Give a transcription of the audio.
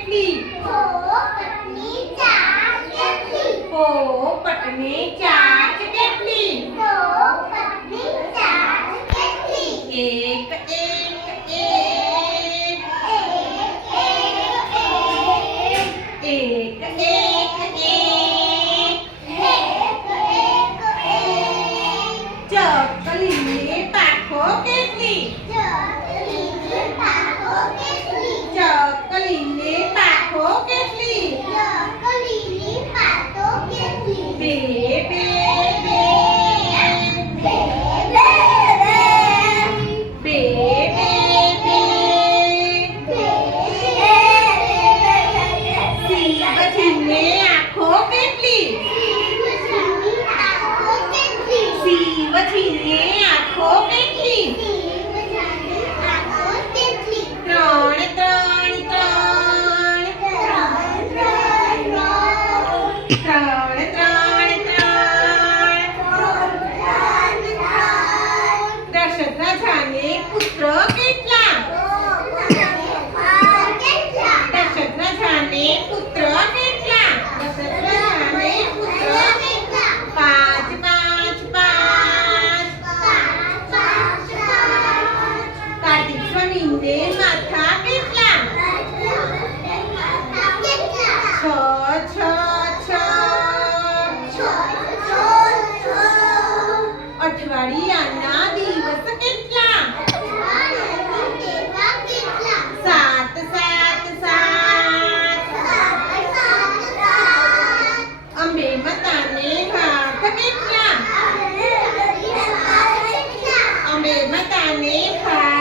કેટલી ઓ પટની ચાંચ કેટલી એક એક એક એક એક ચકલી પાખો કેટલી ચકલી પાખો ને આંખો કેટલી શિવ ને આંખો કેટલી ત્રણ ત્રણ. ત્રણ મીંડે માથા કેટલા છ છ છ અઠવાડિયાના દિવસ કેટલા સાત સાત સાત અંબે મતાને હાથ કેટલા અંબે મતાને હાથ